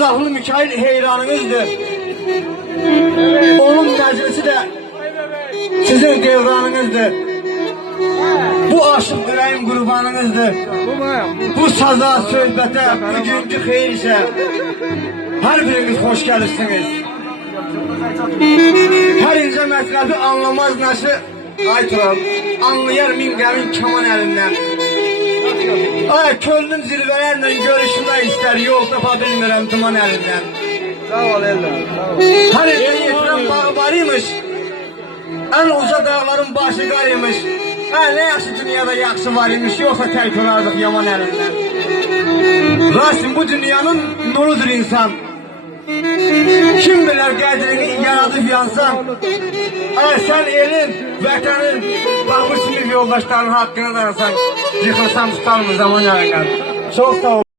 Silahlı Mikail heyranınızdır. Onun meclisi de sizin devranınızdır. Bu aşık yüreğin kurbanınızdır. Bu saza, söhbete, bugünkü xeyir ise her biriniz hoş gelirsiniz. Her ince mətləbi anlamaz nəşi Ay Tural, anlayar min qəmin kaman əlindən Ay könlüm zirvələrlə görüşünə istər Yol tapa bilmirəm duman əlindən Sağ ol Elda. Hər yerə yetirəm bağı var imiş Ən uca dağların başı qar imiş. Hə, nə yaxşı dünyada yaxşı var imiş Yoxsa tək olardıq yaman əlindən Rasim bu dünyanın nurudur insan. Kim bilir qədrini yaradıp yansan Ay sen elin, vətənin sinif yoldaşların hakkını dansan Жихан Самов таныны замана айган. Чоқ